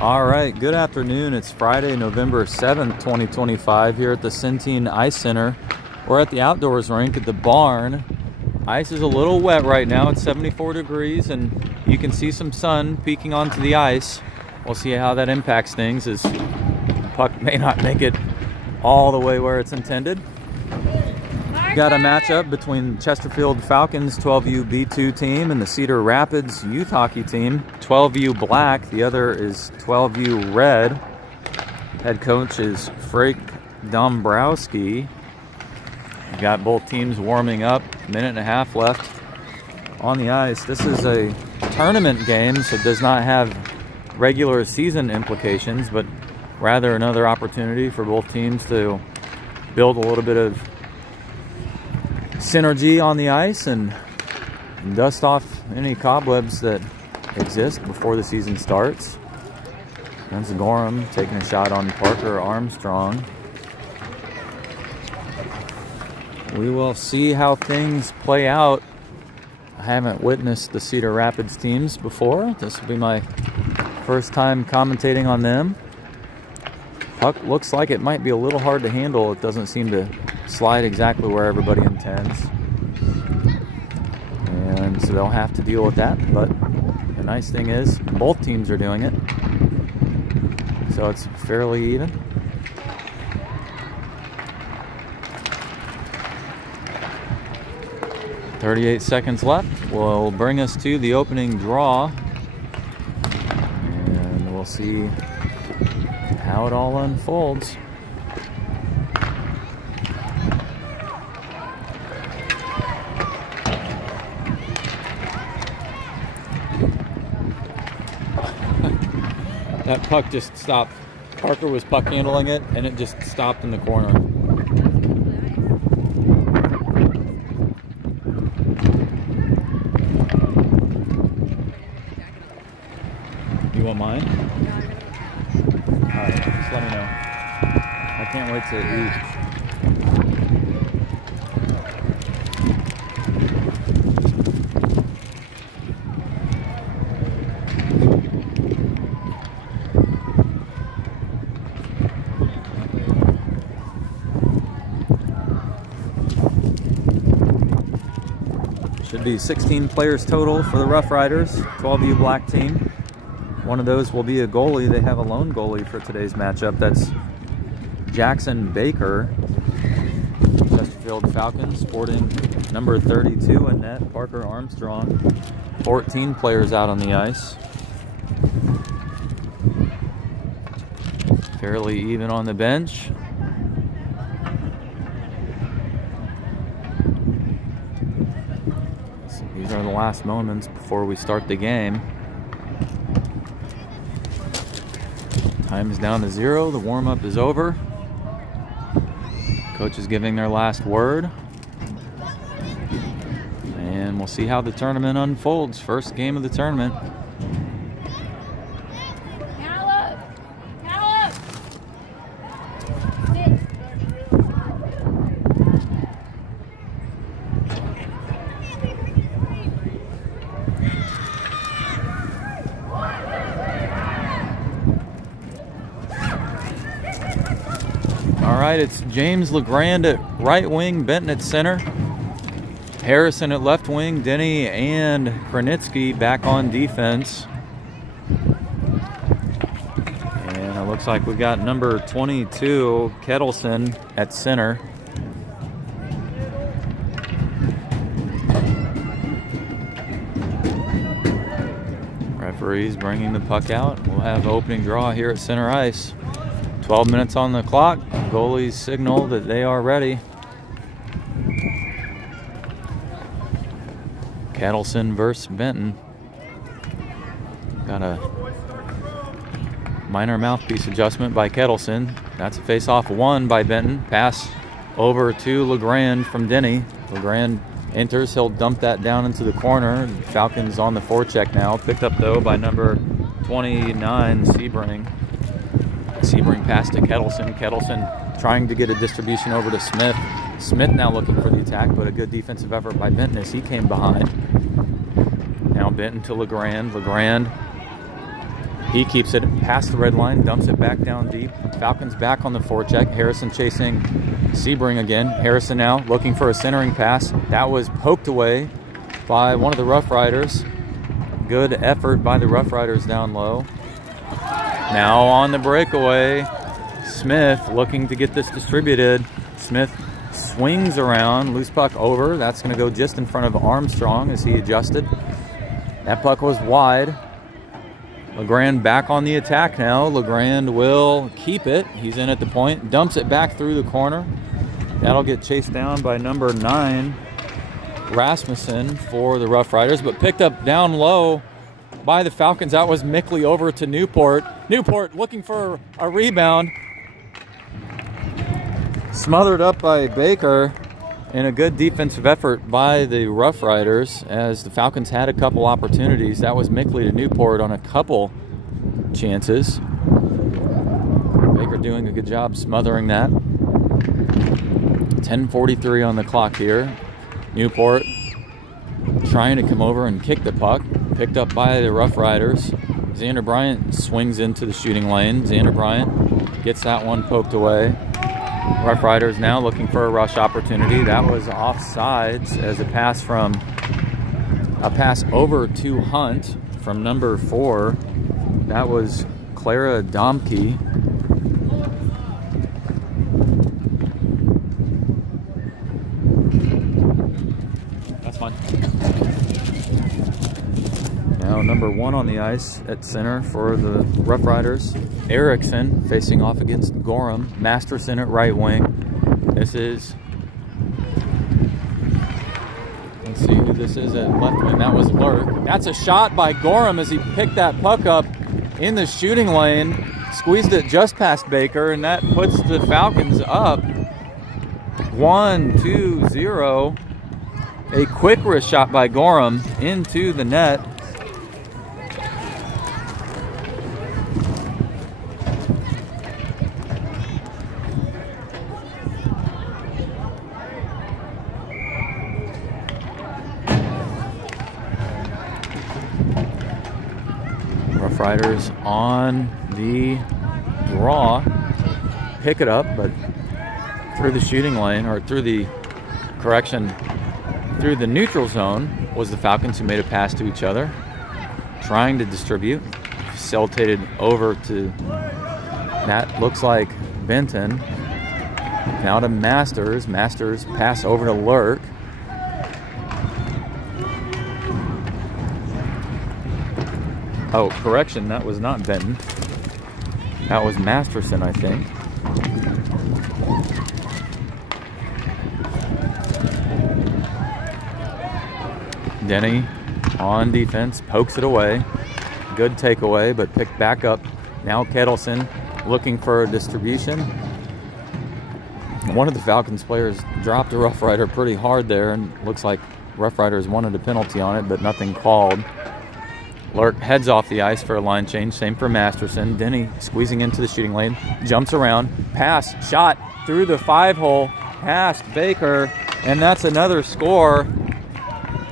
All right, good afternoon. It's Friday, November 7th, 2025 here at the Centene Ice Center. We're at the outdoors rink at the barn. Ice is a little wet right now. It's 74 degrees and you can see some sun peeking onto the ice. We'll see how that impacts things as the puck may not make it all the way where it's intended. We've got a matchup between Chesterfield Falcons 12U-B2 team and the Cedar Rapids youth hockey team. 12U black, the other is 12U red. Head coach is Frank Dombrowski. We've got both teams warming up, minute and a half left on the ice. This is a tournament game, so it does not have regular season implications, but rather another opportunity for both teams to build a little bit of synergy on the ice and dust off any cobwebs that exist before the season starts. That's Gorham taking a shot on Parker Armstrong. We will see how things play out. I haven't witnessed the Cedar Rapids teams before. This will be my first time commentating on them. Puck looks like it might be a little hard to handle. It doesn't seem to slide exactly where everybody intends. And so they'll have to deal with that. But the nice thing is both teams are doing it. So it's fairly even. .38 seconds left will bring us to the opening draw. And we'll see how it all unfolds. That puck just stopped. Parker was puck handling it and it just stopped in the corner. You want mine? Alright, just let me know. I can't wait to eat. Should be 16 players total for the Roughriders, 12U black team. One of those will be a goalie. They have a lone goalie for today's matchup. That's Jackson Baker. Chesterfield Falcons sporting number 32 in net, Parker Armstrong. 14 players out on the ice. Fairly even on the bench. So these are the last moments before we start the game. Time is down to 0. The warm-up is over. Coach is giving their last word. And we'll see how the tournament unfolds. First game of the tournament. All right, it's James LeGrand at right wing, Benton at center, Harrison at left wing, Denny and Kranitsky back on defense. And it looks like we got number 22, Kettleson, at center. Referees bringing the puck out. We'll have opening draw here at center ice. 12 minutes on the clock. Goalies signal that they are ready. Kettleson versus Benton. Got a minor mouthpiece adjustment by Kettleson. That's a face-off won by Benton. Pass over to LeGrand from Denny. LeGrand enters. He'll dump that down into the corner. Falcons on the forecheck now. Picked up, though, by number 29, Sebring. Sebring pass to Kettleson. Kettleson trying to get a distribution over to Smith. Smith now looking for the attack, but a good defensive effort by Benton as he came behind. Now Benton to LeGrand. LeGrand He keeps it past the red line, dumps it back down deep. Falcons back on the forecheck. Harrison chasing Sebring again. Harrison now looking for a centering pass. That was poked away by one of the Roughriders. Good effort by the Roughriders down low. Now on the breakaway, Smith looking to get this distributed. Smith swings around, loose puck over. That's going to go just in front of Armstrong as he adjusted. That puck was wide. LeGrand back on the attack now. LeGrand will keep it. He's in at the point. Dumps it back through the corner. That'll get chased down by number 9, Rasmussen, for the Roughriders, but picked up down low by the Falcons. That was Mickley over to Newport. Newport looking for a rebound. Smothered up by Baker, and a good defensive effort by the Roughriders as the Falcons had a couple opportunities. That was Mickley to Newport on a couple chances. Baker doing a good job smothering that. 10:43 on the clock here. Newport trying to come over and kick the puck. Picked up by the Roughriders. Xander Bryant swings into the shooting lane. Xander Bryant gets that one poked away. Roughriders now looking for a rush opportunity. That was offsides as a pass over to Hunt from number 4. That was Clara Domke. That's fine. Now number 1 on the ice at center for the Roughriders. Erickson facing off against Gorham. Masterson at right wing. This is, let's see who this is at left wing. That was Lurk. That's a shot by Gorham as he picked that puck up in the shooting lane. Squeezed it just past Baker, and that puts the Falcons up 1-2-0. A quick wrist shot by Gorham into the net. Roughriders on the draw, pick it up, but through the shooting lane, or through the neutral zone was the Falcons, who made a pass to each other, trying to distribute. Facilitated over to, that looks like Benton. Now to Masters. Masters pass over to Lurk. Oh, correction, that was not Benton. That was Masterson, I think. Denny on defense, pokes it away. Good takeaway, but picked back up. Now Kettleson looking for a distribution. One of the Falcons players dropped a Roughrider pretty hard there, and looks like Roughriders wanted a penalty on it, but nothing called. Lurk heads off the ice for a line change. Same for Masterson. Denny squeezing into the shooting lane. Jumps around. Pass. Shot through the 5-hole. Past Baker. And that's another score.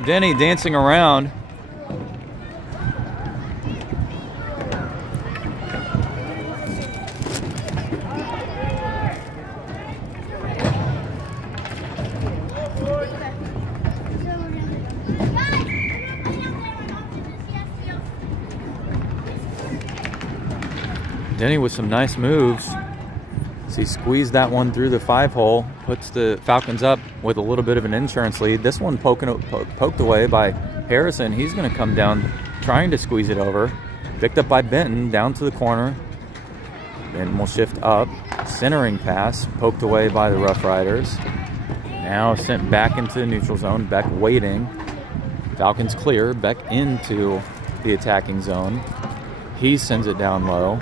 Denny dancing around. Denny with some nice moves. So he squeezed that one through the 5-hole, puts the Falcons up with a little bit of an insurance lead. This one poked away by Harrison. He's going to come down trying to squeeze it over. Picked up by Benton down to the corner. Benton will shift up. Centering pass poked away by the Roughriders. Now sent back into the neutral zone. Beck waiting. Falcons clear. Beck into the attacking zone. He sends it down low.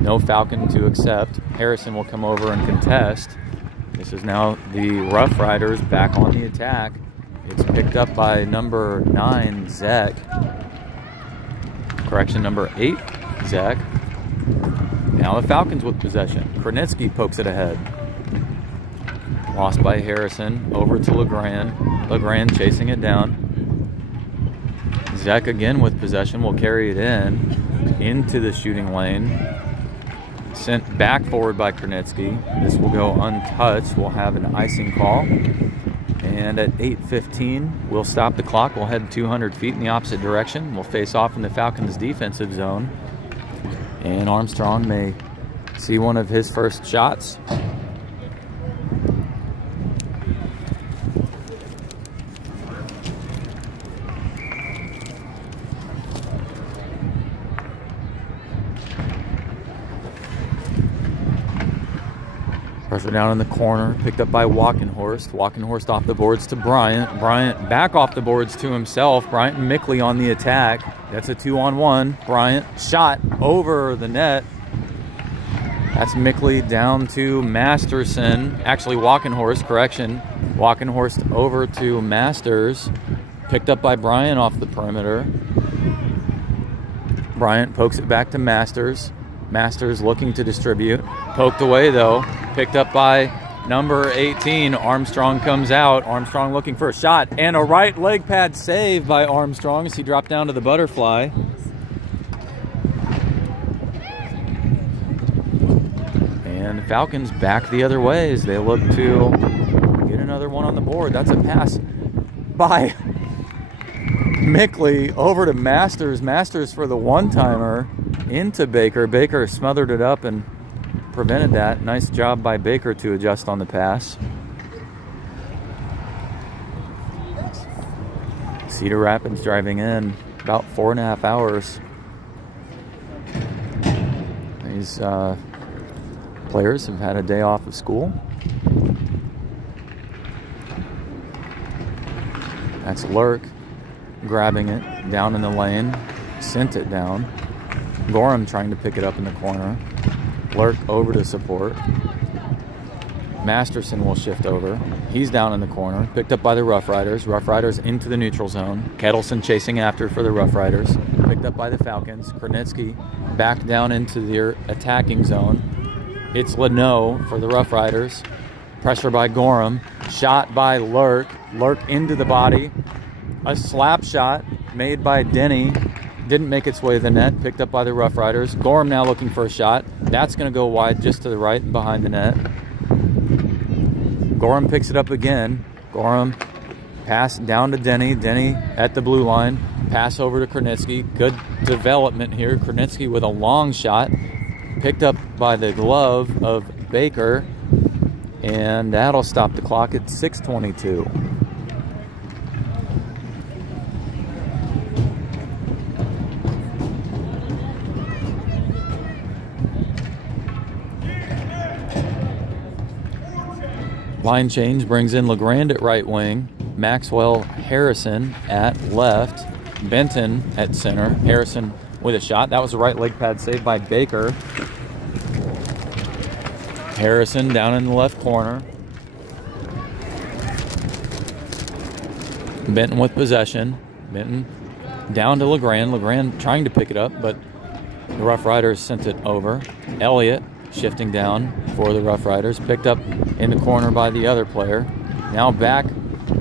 No Falcon to accept. Harrison will come over and contest. This is now the Roughriders back on the attack. It's picked up by number 9, Zek. Correction, number 8, Zek. Now the Falcons with possession. Kranitsky pokes it ahead. Lost by Harrison. Over to LeGrand. LeGrand chasing it down. Zek again with possession will carry it into the shooting lane. Sent back forward by Kernitsky. This will go untouched. We'll have an icing call. And at 8:15, we'll stop the clock. We'll head 200 feet in the opposite direction. We'll face off in the Falcons' defensive zone. And Armstrong may see one of his first shots. Pressure down in the corner, picked up by Walkenhorst. Walkenhorst off the boards to Bryant. Bryant back off the boards to himself. Bryant and Mickley on the attack. That's a 2-on-1. Bryant shot over the net. That's Mickley down to Masterson. Actually, Walkenhorst, correction. Walkenhorst over to Masters. Picked up by Bryant off the perimeter. Bryant pokes it back to Masters. Masters looking to distribute. Poked away though. Picked up by number 18. Armstrong comes out. Armstrong looking for a shot. And a right leg pad save by Armstrong as he dropped down to the butterfly. And the Falcons back the other way as they look to get another one on the board. That's a pass by Mickley over to Masters. Masters for the one-timer into Baker. Baker smothered it up and prevented that. Nice job by Baker to adjust on the pass. Cedar Rapids driving in about 4.5 hours. These players have had a day off of school. That's Lurk grabbing it down in the lane. Sent it down. Gorham trying to pick it up in the corner. Lurk over to support. Masterson will shift over. He's down in the corner. Picked up by the Roughriders. Roughriders into the neutral zone. Kettleson chasing after for the Roughriders. Picked up by the Falcons. Kernitsky back down into their attacking zone. It's Leno for the Roughriders. Pressure by Gorham. Shot by Lurk. Lurk into the body. A slap shot made by Denny. Didn't make its way to the net. Picked up by the Roughriders. Gorham now looking for a shot. That's going to go wide just to the right and behind the net. Gorham picks it up again. Gorham pass down to Denny. Denny at the blue line. Pass over to Kernitsky. Good development here. Kernitsky with a long shot. Picked up by the glove of Baker. And that'll stop the clock at 6:22. Line change brings in LeGrand at right wing, Maxwell Harrison at left, Benton at center. Harrison with a shot. That was a right leg pad saved by Baker. Harrison down in the left corner. Benton with possession. Benton down to LeGrand. LeGrand trying to pick it up, but the Rough Riders sent it over. Elliott shifting down for the Rough Riders. Picked up in the corner by the other player. Now back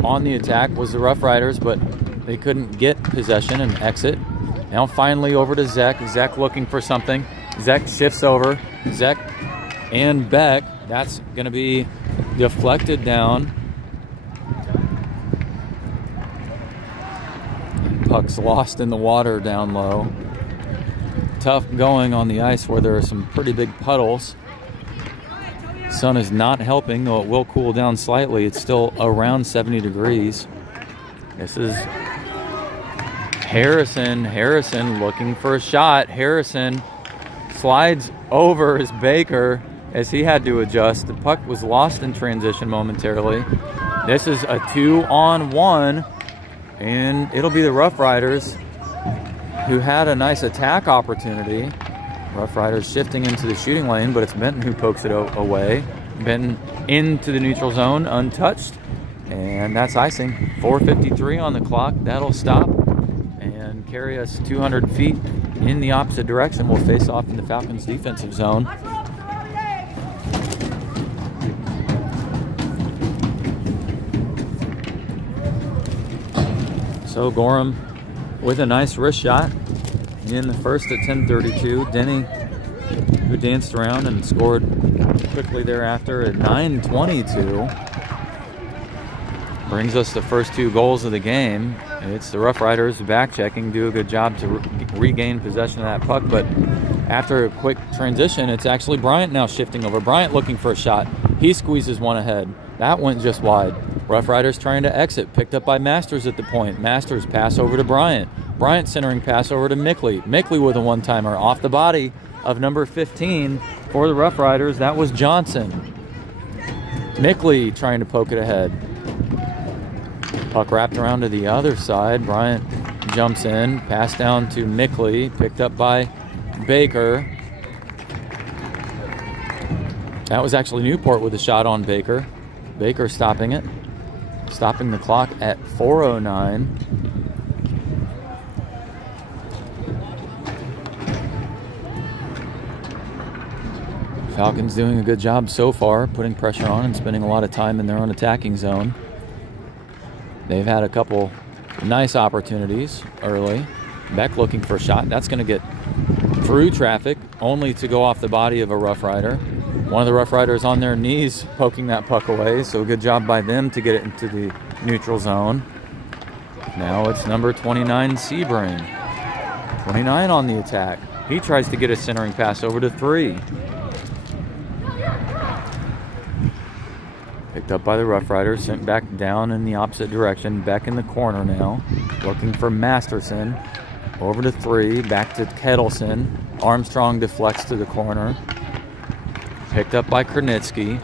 on the attack was the Rough Riders, but they couldn't get possession and exit. Now finally over to Zek. Zek looking for something. Zek shifts over. Zek and Beck. That's going to be deflected down. Puck's lost in the water down low. Tough going on the ice where there are some pretty big puddles. Sun is not helping, though it will cool down slightly. It's still around 70 degrees. This is Harrison. Harrison looking for a shot. Harrison slides over his Baker as he had to adjust. The puck was lost in transition momentarily. This is a 2-on-1, and it'll be the Rough Riders who had a nice attack opportunity. Rough Riders shifting into the shooting lane, but it's Benton who pokes it away. Benton into the neutral zone, untouched, and that's icing. 4:53 on the clock. That'll stop and carry us 200 feet in the opposite direction. We'll face off in the Falcons' defensive zone. So Gorham with a nice wrist shot in the first at 10:32. Denny, who danced around and scored quickly thereafter at 9:22. Brings us the first 2 goals of the game. It's the Roughriders back checking, do a good job to regain possession of that puck, but after a quick transition, it's actually Bryant now shifting over. Bryant looking for a shot. He squeezes one ahead. That went just wide. Roughriders trying to exit, picked up by Masters at the point. Masters pass over to Bryant. Bryant centering pass over to Mickley. Mickley with a one-timer off the body of number 15 for the Roughriders. That was Johnson. Mickley trying to poke it ahead. Puck wrapped around to the other side. Bryant jumps in. Pass down to Mickley. Picked up by Baker. That was actually Newport with a shot on Baker. Baker stopping it. Stopping the clock at 4:09. Falcons doing a good job so far, putting pressure on and spending a lot of time in their own attacking zone. They've had a couple nice opportunities early. Beck looking for a shot. That's going to get through traffic, only to go off the body of a Rough Rider. One of the Rough Riders on their knees poking that puck away, so good job by them to get it into the neutral zone. Now it's number 29, Sebring. 29 on the attack. He tries to get a centering pass over to 3. Picked up by the Rough Riders, sent back down in the opposite direction. Beck in the corner now, looking for Masterson. Over to 3, back to Kettleson. Armstrong deflects to the corner. Picked up by Kernitsky.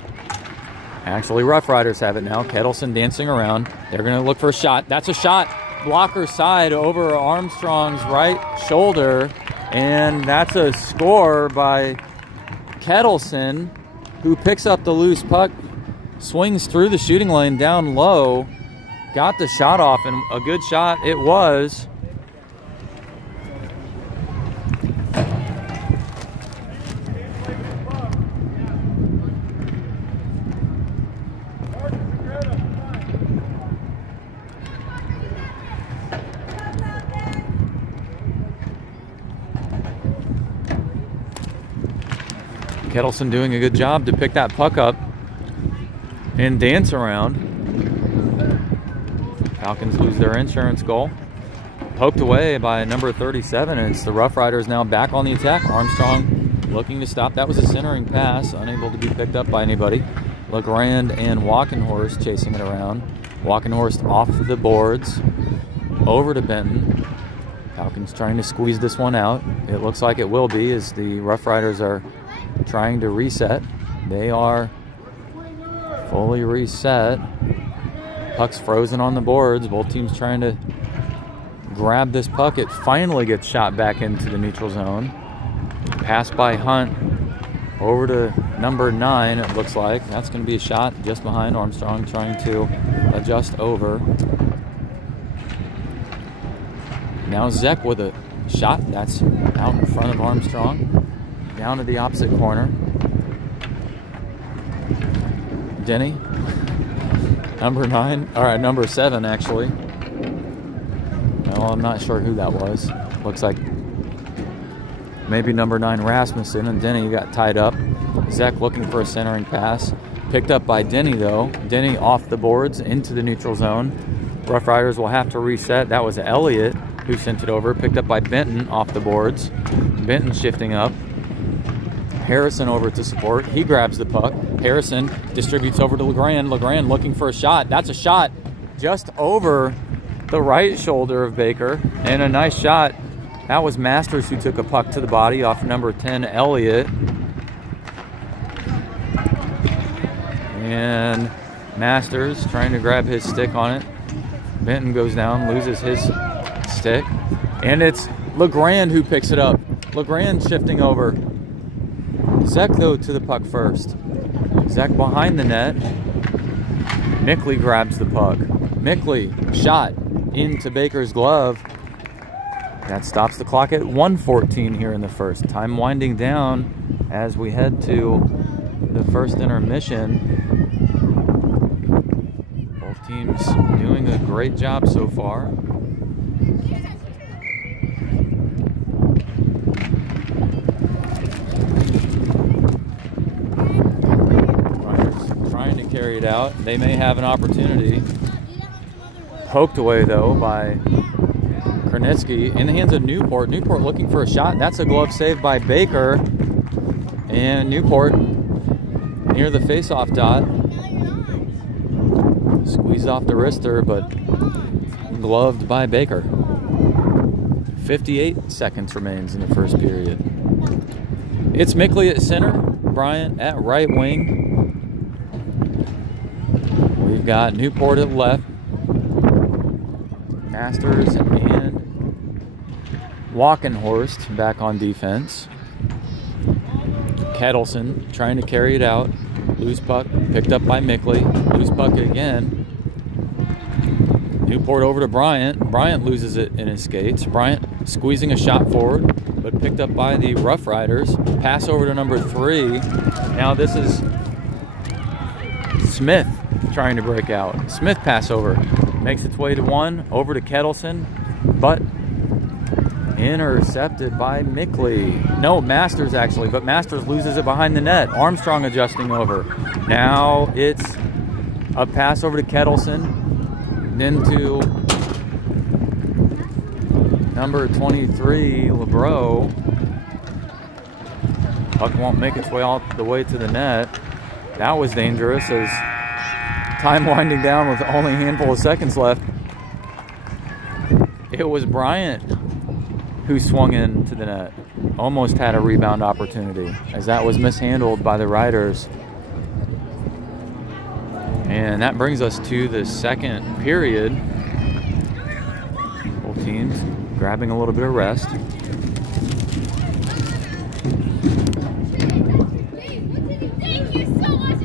Actually, Rough Riders have it now. Kettleson dancing around. They're going to look for a shot. That's a shot. Blocker side over Armstrong's right shoulder. And that's a score by Kettleson, who picks up the loose puck, swings through the shooting lane down low, got the shot off, and a good shot it was. Kettleson doing a good job to pick that puck up and dance around. Falcons lose their insurance goal. Poked away by number 37, and it's the Rough Riders now back on the attack. Armstrong looking to stop. That was a centering pass, unable to be picked up by anybody. LeGrand and Walkenhorst chasing it around. Walkenhorst off the boards, over to Benton. Falcons trying to squeeze this one out. It looks like it will be, as the Rough Riders are trying to reset. They are fully reset. Puck's frozen on the boards. Both teams trying to grab this puck. It finally gets shot back into the neutral zone. Pass by Hunt over to number 9, it looks like. That's going to be a shot just behind Armstrong, trying to adjust over. Now Zek with a shot. That's out in front of Armstrong. Down to the opposite corner. Denny, number 9, all right, number 7 actually. Well, I'm not sure who that was. Looks like maybe number 9 Rasmussen, and Denny got tied up. Zek looking for a centering pass. Picked up by Denny though. Denny off the boards into the neutral zone. Rough Riders will have to reset. That was Elliott who sent it over. Picked up by Benton off the boards. Benton shifting up. Harrison over to support. He grabs the puck. Harrison distributes over to LeGrand. LeGrand looking for a shot. That's a shot just over the right shoulder of Baker. And a nice shot. That was Masters who took a puck to the body off number 10, Elliott. And Masters trying to grab his stick on it. Benton goes down, loses his stick. And it's LeGrand who picks it up. LeGrand shifting over. Zek, though, to the puck first. Zek behind the net. Mickley grabs the puck. Mickley, shot into Baker's glove. That stops the clock at 1:14 here in the first. Time winding down as we head to the first intermission. Both teams doing a great job so far. carry it out. They may have an opportunity. Poked away, though, by Kernitsky in the hands of Newport. Newport looking for a shot. That's a glove save by Baker. And Newport near the face-off dot. Squeezed off the wrister, but gloved by Baker. 58 seconds remains in the first period. It's Mickley at center, Bryant at right wing. We've got Newport at left. Masters and Walkenhorst back on defense. Kettleson trying to carry it out. Loose puck picked up by Mickley. Loose puck again. Newport over to Bryant. Bryant loses it in his skates. Bryant squeezing a shot forward, but picked up by the Roughriders. Pass over to number 3. Now this is Smith trying to break out. Smith pass over. Makes its way to 1. Over to Kettleson, but intercepted by Mickley. No, Masters actually, but Masters loses it behind the net. Armstrong adjusting over. Now it's a pass over to Kettleson. Then to number 23, LeBreau. Puck won't make its way all the way to the net. That was dangerous as time winding down with only a handful of seconds left. It was Bryant who swung into the net. Almost had a rebound opportunity as that was mishandled by the Riders. And that brings us to the second period. Both teams grabbing a little bit of rest. Thank you so much.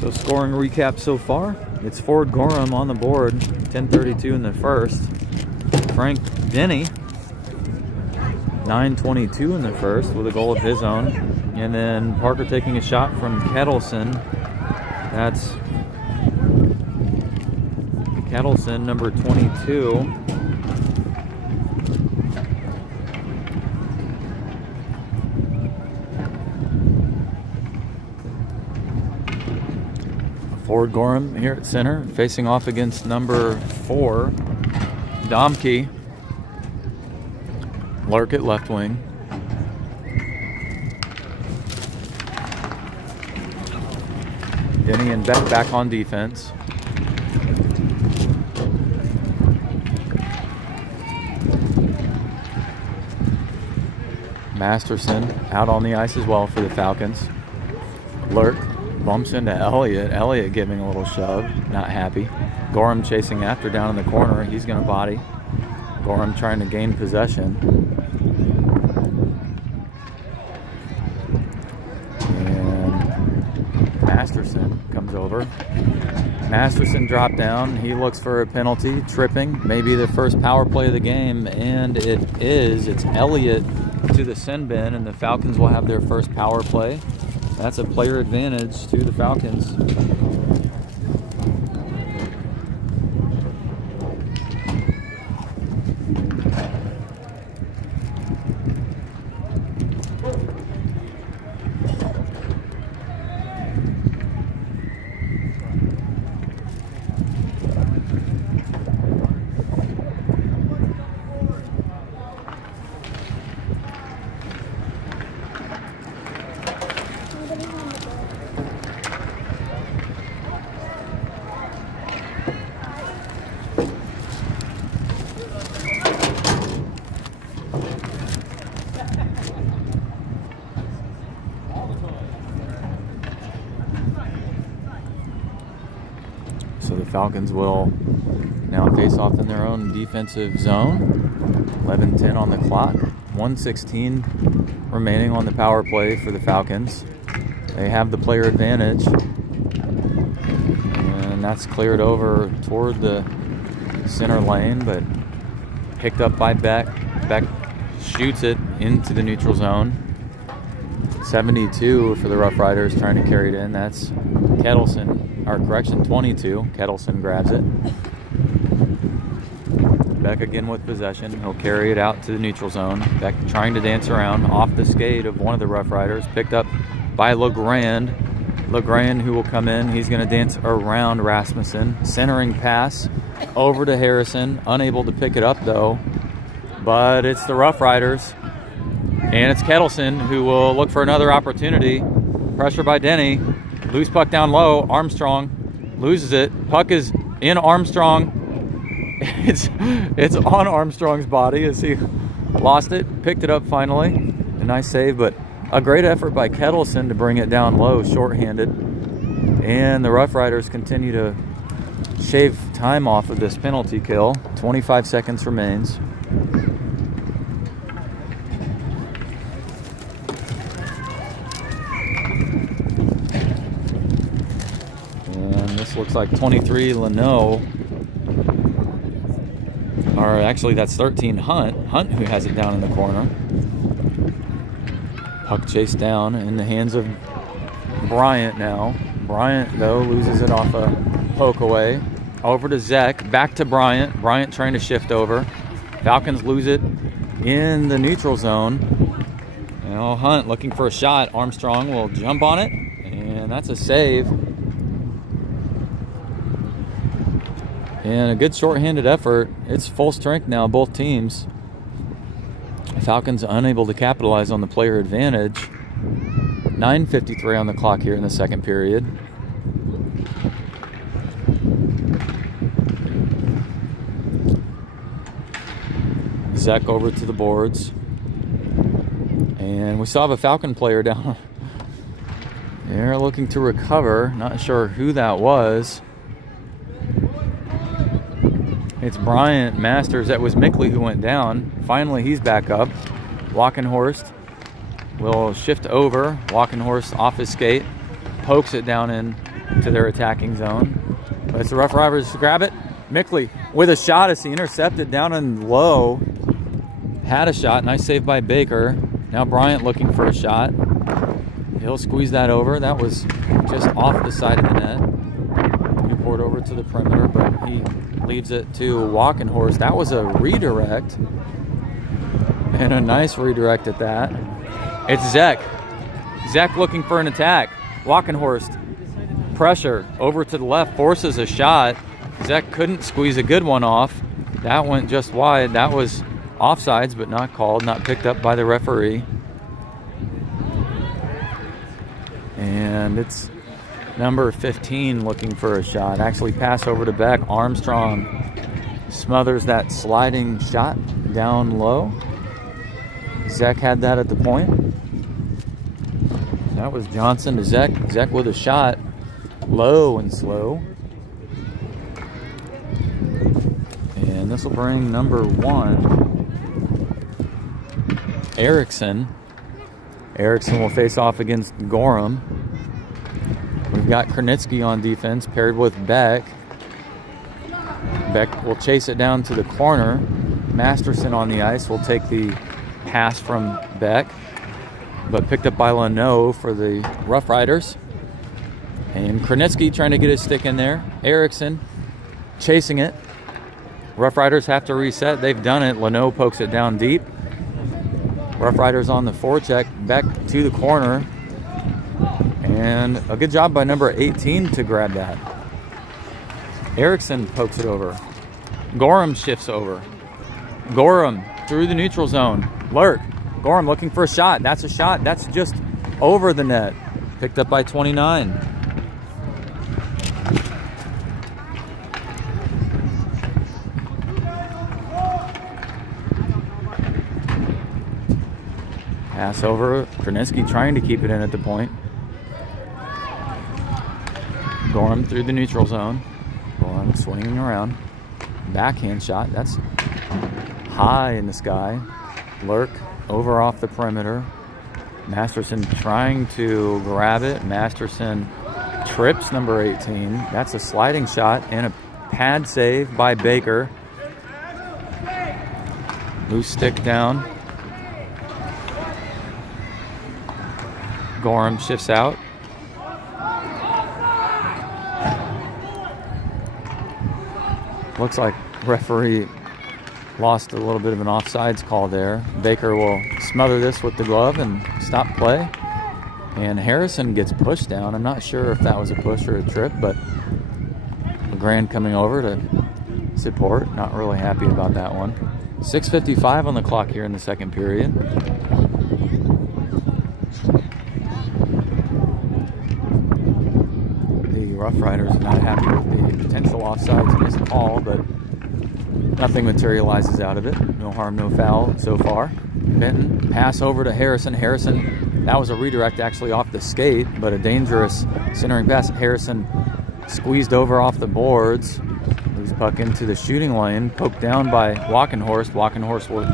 So scoring recap so far, it's Ford Gorham on the board, 10:32 in the first. Frank Denny, 9:22 in the first with a goal of his own. And then Parker taking a shot from Kettleson. That's Kettleson, number 22. Ford Gorham here at center, facing off against number 4, Domke. Lurk at left wing. Denny and Beck back on defense. Masterson out on the ice as well for the Falcons. Lurk bumps into Elliott. Elliott giving a little shove, not happy. Gorham chasing after down in the corner. He's going to body. Gorham trying to gain possession. And Masterson comes over. Masterson dropped down. He looks for a penalty, tripping. Maybe the first power play of the game, and it is. It's Elliott to the send bin, and the Falcons will have their first power play. That's a player advantage to the Falcons. So the Falcons will now face off in their own defensive zone. 11:10 on the clock. 1:16 remaining on the power play for the Falcons. They have the player advantage. And that's cleared over toward the center lane, but picked up by Beck. Beck shoots it into the neutral zone. 72 for the Roughriders trying to carry it in. That's Kettleson, or correction, 22. Kettleson grabs it. Beck again with possession. He'll carry it out to the neutral zone. Beck trying to dance around off the skate of one of the Roughriders. Picked up by Legrand. Legrand, who will come in. He's going to dance around Rasmussen. Centering pass over to Harrison. Unable to pick it up, though. But it's the Roughriders. And it's Kettleson who will look for another opportunity. Pressure by Denny. Loose puck down low. Armstrong loses it. Puck is in Armstrong. It's on Armstrong's body as he lost it. Picked it up finally. A nice save, but a great effort by Kettleson to bring it down low, shorthanded. And the Roughriders continue to shave time off of this penalty kill. 25 seconds remains. And this looks like 23 Leno. Or actually, that's 13 Hunt. Hunt who has it down in the corner. Puck chased down in the hands of Bryant now. Bryant, though, loses it off a poke away. Over to Zek. Back to Bryant. Bryant trying to shift over. Falcons lose it in the neutral zone. Now Hunt looking for a shot. Armstrong will jump on it. And that's a save. And a good shorthanded effort. It's full strength now, both teams. Falcons unable to capitalize on the player advantage. 9:53 on the clock here in the second period. Zek over to the boards. And we still have a Falcon player down. They're looking to recover. Not sure who that was. It's Bryant Masters. That was Mickley who went down. Finally, he's back up. Walkenhorst will shift over. Walkenhorst off his skate. Pokes it down in to their attacking zone. But it's the Roughriders to grab it. Mickley with a shot as he intercepted down in low. Had a shot. Nice save by Baker. Now Bryant looking for a shot. He'll squeeze that over. That was just off the side of the net. Newport over to the perimeter, but he leaves it to Walkenhorst. That was a redirect. And a nice redirect at that. It's Zek. Zek looking for an attack. Walkenhorst. Pressure over to the left. Forces a shot. Zek couldn't squeeze a good one off. That went just wide. That was offsides, but not called. Not picked up by the referee. And it's number 15 looking for a shot. Actually pass over to Beck. Armstrong smothers that sliding shot down low. Zek had that at the point. That was Johnson to Zek. Zek with a shot. Low and slow. And this will bring number 1, Erickson. Erickson will face off against Gorham. We've got Kernitsky on defense paired with Beck. Beck will chase it down to the corner. Masterson on the ice will take the pass from Beck, but picked up by Leno for the Roughriders. And Kernitsky trying to get his stick in there. Erickson chasing it. Roughriders have to reset. They've done it. Leno pokes it down deep. Roughriders on the forecheck. Beck to the corner. And a good job by number 18 to grab that. Erickson pokes it over. Gorham shifts over. Gorham through the neutral zone. Lurk. Gorham looking for a shot. That's a shot. That's just over the net. Picked up by 29. Pass over. Kernitsky trying to keep it in at the point. Gorham through the neutral zone. Gorham swinging around. Backhand shot. That's high in the sky. Lurk over off the perimeter. Masterson trying to grab it. Masterson trips number 18. That's a sliding shot and a pad save by Baker. Loose stick down. Gorham shifts out. Looks like referee lost a little bit of an offsides call there. Baker will smother this with the glove and stop play. And Harrison gets pushed down. I'm not sure if that was a push or a trip, but LeGrand coming over to support. Not really happy about that one. 6:55 on the clock here in the second period. The Roughriders are not happy with the potential offsides missed call, but nothing materializes out of it. No harm, no foul so far. Benton, pass over to Harrison. Harrison, that was a redirect actually off the skate, but a dangerous centering pass. Harrison squeezed over off the boards. Moves puck into the shooting lane, poked down by Walkenhorst. Walkenhorst will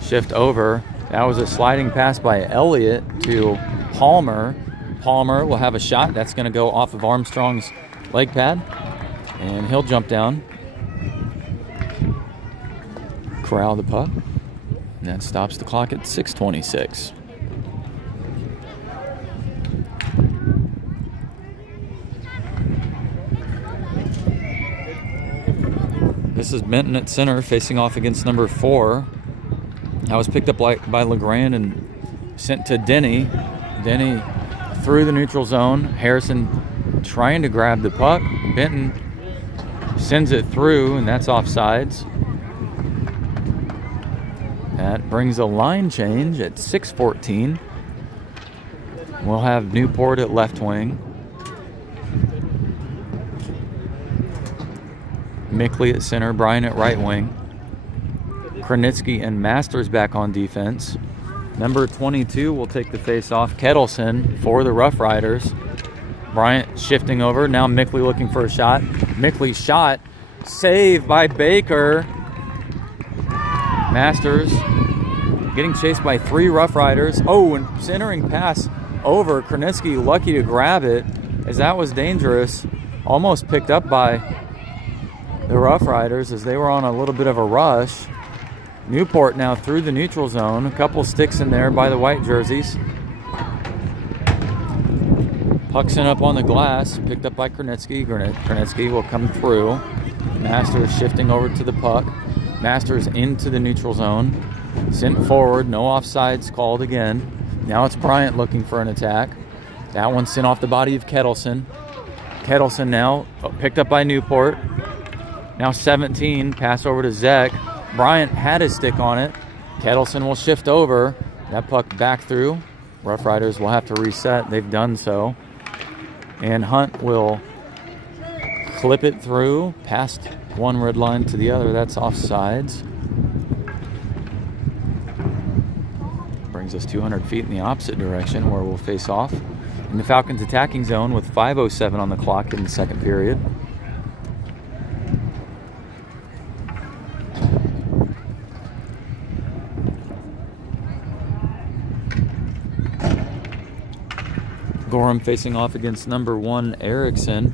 shift over. That was a sliding pass by Elliott to Palmer. Palmer will have a shot. That's going to go off of Armstrong's leg pad, and he'll jump down. Corral the puck. And that stops the clock at 6:26. This is Benton at center facing off against number 4. That was picked up by LeGrand and sent to Denny. Denny through the neutral zone. Harrison trying to grab the puck. Benton sends it through, and that's offsides. That brings a line change at 6:14. We'll have Newport at left wing. Mickley at center, Bryan at right wing. Kranitsky and Masters back on defense. Number 22 will take the face-off. Kettleson for the Roughriders. Bryant shifting over. Now Mickley looking for a shot. Mickley's shot. Saved by Baker. Masters getting chased by 3 Roughriders. Oh, and centering pass over. Kranitsky lucky to grab it, as that was dangerous. Almost picked up by the Roughriders as they were on a little bit of a rush. Newport now through the neutral zone. A couple sticks in there by the white jerseys. Puck's in up on the glass. Picked up by Kranitsky. Kranitsky will come through. Masters shifting over to the puck. Masters into the neutral zone. Sent forward. No offsides called again. Now it's Bryant looking for an attack. That one sent off the body of Kettleson. Kettleson now picked up by Newport. Now 17, pass over to Zek. Bryant had his stick on it. Kettleson will shift over. That puck back through. Roughriders will have to reset. They've done so. And Hunt will clip it through, past one red line to the other. That's offsides. Brings us 200 feet in the opposite direction, where we'll face off in the Falcons attacking zone with 5:07 on the clock in the second period. Gorham facing off against number 1 Erickson.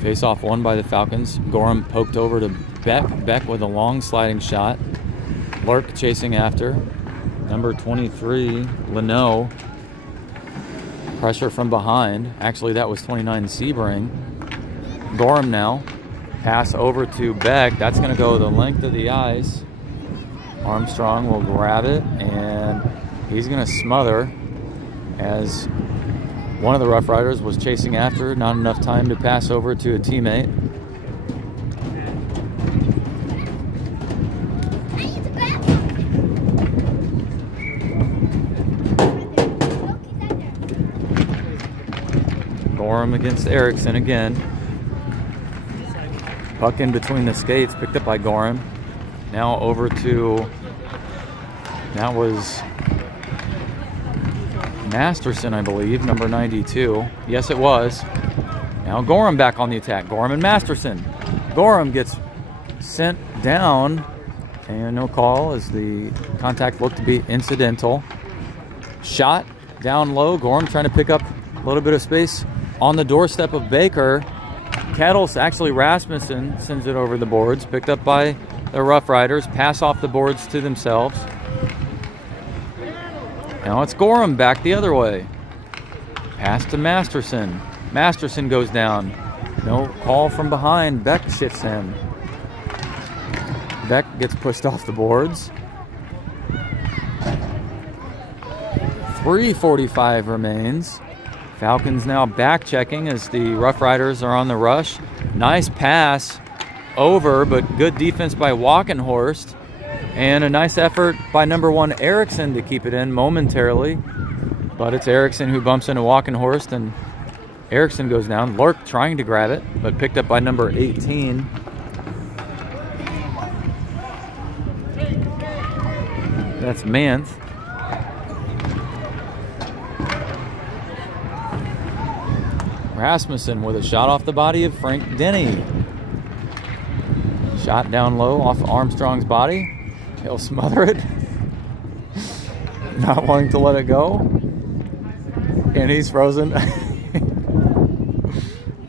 Face off won by the Falcons. Gorham poked over to Beck. Beck with a long sliding shot. Lurk chasing after. Number 23 Leno. Pressure from behind. Actually, that was 29 Sebring. Gorham now. Pass over to Beck. That's going to go the length of the ice. Armstrong will grab it, and he's going to smother as one of the Roughriders was chasing after. Not enough time to pass over to a teammate. Gorham against Erickson again. Puck in between the skates, picked up by Gorham. Now over to, that was Masterson, I believe, number 92. Yes, it was. Now Gorham back on the attack. Gorham and Masterson. Gorham gets sent down, and no call as the contact looked to be incidental. Shot down low. Gorham trying to pick up a little bit of space on the doorstep of Baker. Kettles, actually Rasmussen, sends it over the boards. Picked up by the Roughriders pass off the boards to themselves. Now it's Gorham back the other way. Pass to Masterson. Masterson goes down. No call from behind. Beck shifts in. Beck gets pushed off the boards. 3:45 remains. Falcons now back checking as the Roughriders are on the rush. Nice pass over, but good defense by Walkenhorst. And a nice effort by number 1 Erickson to keep it in momentarily. But it's Erickson who bumps into Walkenhorst, and Erickson goes down. Lurk trying to grab it, but picked up by number 18. That's Manth. Rasmussen with a shot off the body of Frank Denny. Shot down low off Armstrong's body. He'll smother it. Not wanting to let it go. And he's frozen.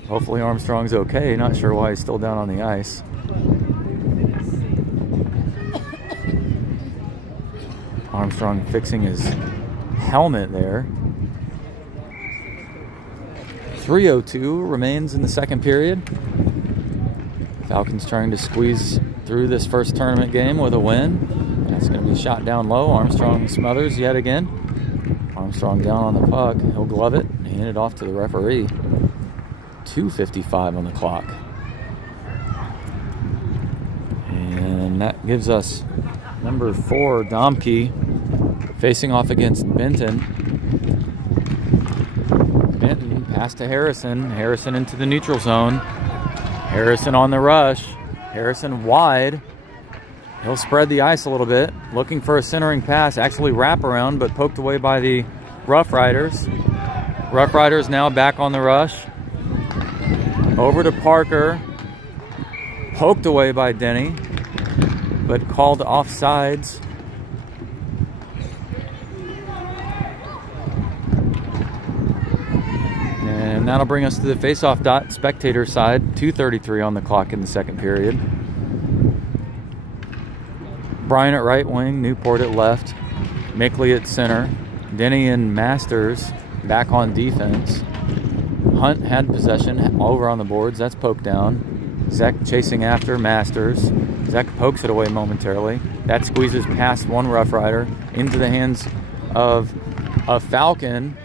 Hopefully Armstrong's okay. Not sure why he's still down on the ice. Armstrong fixing his helmet there. 3:02 remains in the second period. Falcons trying to squeeze through this first tournament game with a win. That's going to be shot down low. Armstrong smothers yet again. Armstrong down on the puck. He'll glove it and hand it off to the referee. 2:55 on the clock. And that gives us number 4, Domke, facing off against Benton. Benton pass to Harrison. Harrison into the neutral zone. Harrison on the rush. Harrison wide. He'll spread the ice a little bit, looking for a centering pass, actually wrap around, but poked away by the Roughriders. Roughriders now back on the rush. Over to Parker. Poked away by Denny, but called offsides. And that'll bring us to the face-off dot, spectator side. 2:33 on the clock in the second period. Bryant at right wing, Newport at left, Mickley at center, Denny and Masters back on defense. Hunt had possession over on the boards. That's poked down. Zek chasing after Masters. Zek pokes it away momentarily. That squeezes past one Roughrider into the hands of a Falcon.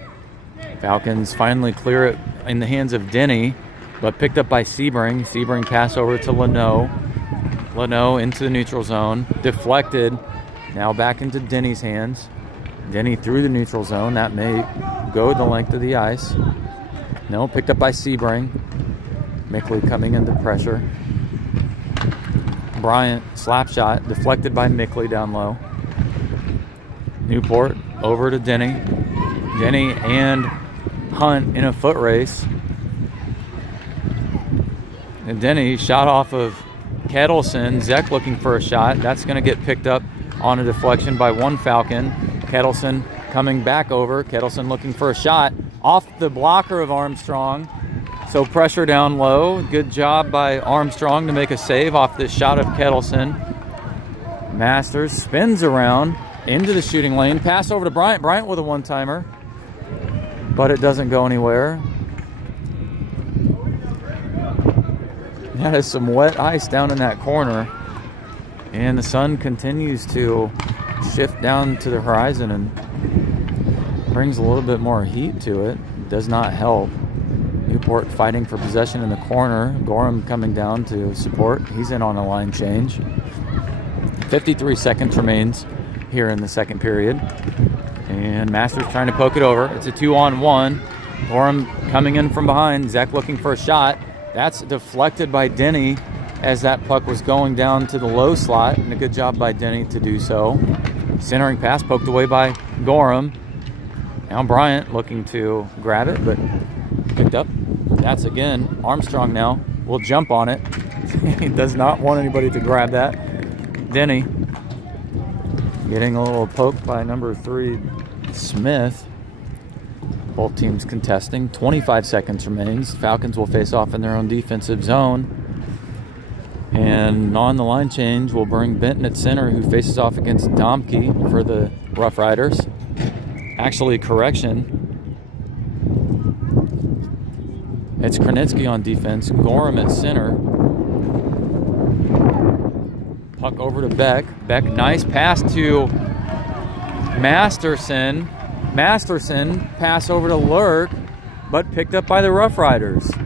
Falcons finally clear it in the hands of Denny, but picked up by Sebring. Sebring pass over to Leno. Leno into the neutral zone. Deflected. Now back into Denny's hands. Denny through the neutral zone. That may go the length of the ice. No, picked up by Sebring. Mickley coming into pressure. Bryant, slap shot, deflected by Mickley down low. Newport over to Denny. Denny and Hunt in a foot race. And Denny shot off of Kettleson. Zek looking for a shot. That's going to get picked up on a deflection by one Falcon. Kettleson coming back over. Kettleson looking for a shot off the blocker of Armstrong. So pressure down low. Good job by Armstrong to make a save off this shot of Kettleson. Masters spins around into the shooting lane. Pass over to Bryant. Bryant with a one-timer. But it doesn't go anywhere. That is some wet ice down in that corner. And the sun continues to shift down to the horizon and brings a little bit more heat to it. Does not help. Newport fighting for possession in the corner. Gorham coming down to support. He's in on a line change. 53 seconds remains here in the second period. And Masters trying to poke it over. It's a 2-on-1. Gorham coming in from behind. Zek looking for a shot. That's deflected by Denny as that puck was going down to the low slot. And a good job by Denny to do so. Centering pass poked away by Gorham. Now Bryant looking to grab it, but picked up. That's again Armstrong now. Will jump on it. He does not want anybody to grab that. Denny getting a little poke by number 3, Smith. Both teams contesting. 25 seconds remains. Falcons will face off in their own defensive zone. And And on the line change, we'll bring Benton at center, who faces off against Domke for the Roughriders. Actually, correction. It's Kranitsky on defense. Gorham at center. Puck over to Beck. Beck, nice pass to Masterson. Masterson, pass over to Lurk, but picked up by the Roughriders.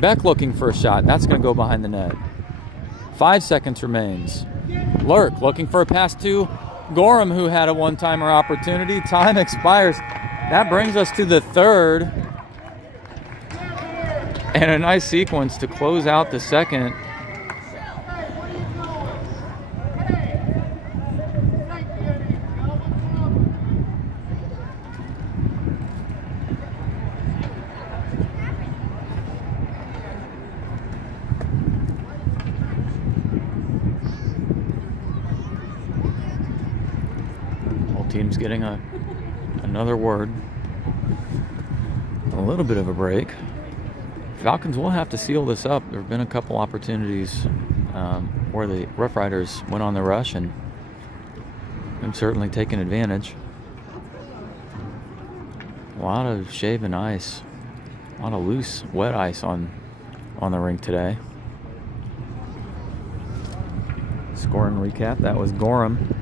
Beck looking for a shot. That's going to go behind the net. 5 seconds remains. Lurk looking for a pass to Gorham, who had a one-timer opportunity. Time expires. That brings us to the third. And a nice sequence to close out the second. Team's getting another word. A little bit of a break. Falcons will have to seal this up. There have been a couple opportunities where the Roughriders went on the rush and have certainly taken advantage. A lot of shaven ice. A lot of loose, wet ice on the rink today. Scoring recap, that was Gorham.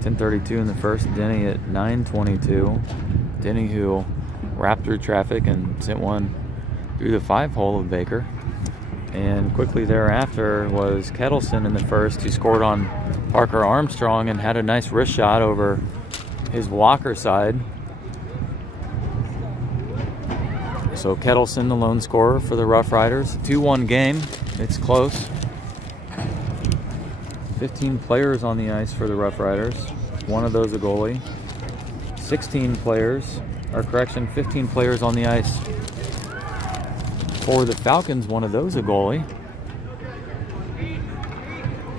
10:32 in the first. Denny at 9:22. Denny, who wrapped through traffic and sent one through the 5-hole of Baker. And quickly thereafter was Kettleson in the first, who scored on Parker Armstrong and had a nice wrist shot over his Walker side. So Kettleson, the lone scorer for the Roughriders. 2-1 game. It's close. 15 players on the ice for the Roughriders. One of those a goalie. 15 players on the ice for the Falcons. One of those a goalie.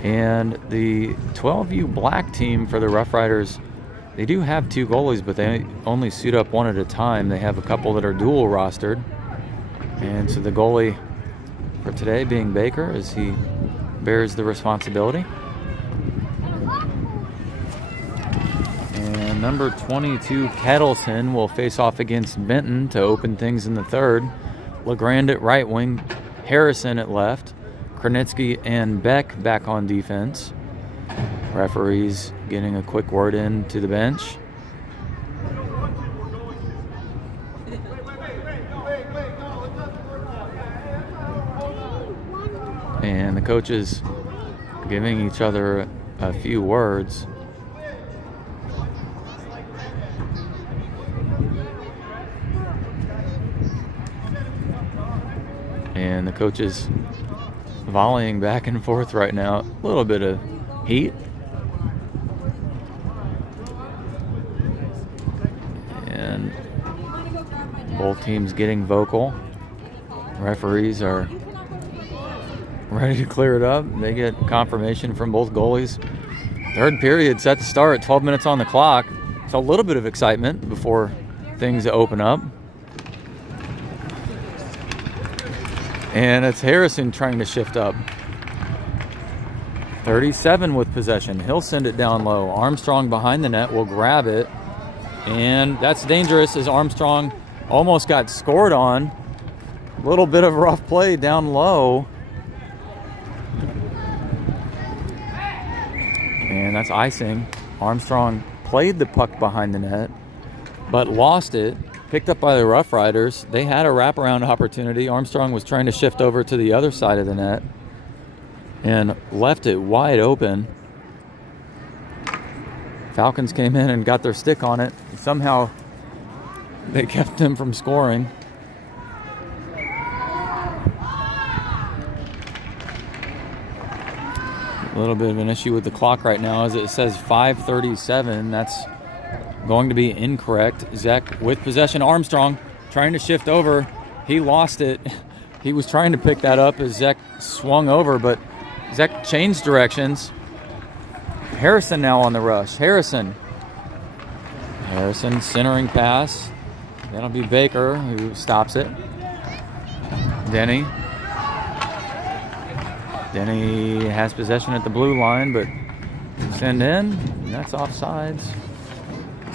And the 12U black team for the Roughriders, they do have 2 goalies, but they only suit up one at a time. They have a couple that are dual rostered. And so the goalie for today being Baker, as he bears the responsibility. Number 22, Kettleson, will face off against Benton to open things in the third. LeGrand at right wing, Harrison at left, Kranitsky and Beck back on defense. Referees getting a quick word in to the bench. And the coaches giving each other a few words. And the coaches volleying back and forth right now. A little bit of heat. And both teams getting vocal. Referees are ready to clear it up. They get confirmation from both goalies. Third period set to start. 12 minutes on the clock. So a little bit of excitement before things open up. And it's Harrison trying to shift up. 37 with possession. He'll send it down low. Armstrong behind the net will grab it. And that's dangerous, as Armstrong almost got scored on. A little bit of rough play down low. And that's icing. Armstrong played the puck behind the net, but lost it. Picked up by the Roughriders. They had a wraparound opportunity. Armstrong was trying to shift over to the other side of the net and left it wide open. Falcons came in and got their stick on it. Somehow they kept them from scoring. A little bit of an issue with the clock right now, as it says 5:37. That's going to be incorrect. Zek with possession. Armstrong trying to shift over. He lost it. He was trying to pick that up as Zek swung over, but Zek changed directions. Harrison now on the rush. Harrison centering pass. That'll be Baker who stops it. Denny Denny has possession at the blue line, but send in. That's offsides.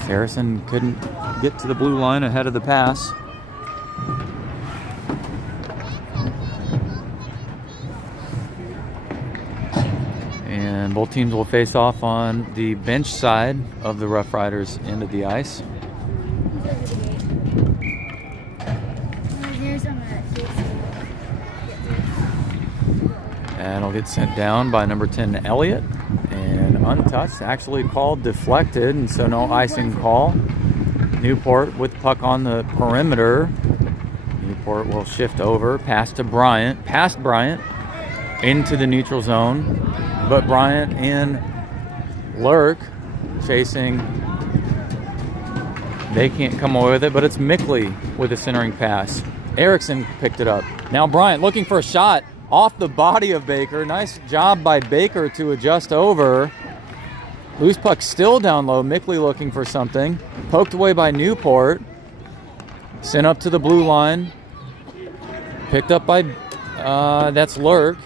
Harrison couldn't get to the blue line ahead of the pass. And both teams will face off on the bench side of the Roughriders end of the ice. And it'll get sent down by number 10, Elliott. And untouched, actually called deflected, and so no icing call. Newport with puck on the perimeter. Newport will shift over, past Bryant, into the neutral zone. But Bryant and Lurk chasing. They can't come away with it, but it's Mickley with a centering pass. Erickson picked it up. Now Bryant looking for a shot off the body of Baker. Nice job by Baker to adjust over. Loose puck still down low. Mickley looking for something. Poked away by Newport. Sent up to the blue line. Picked up by, that's Lurk.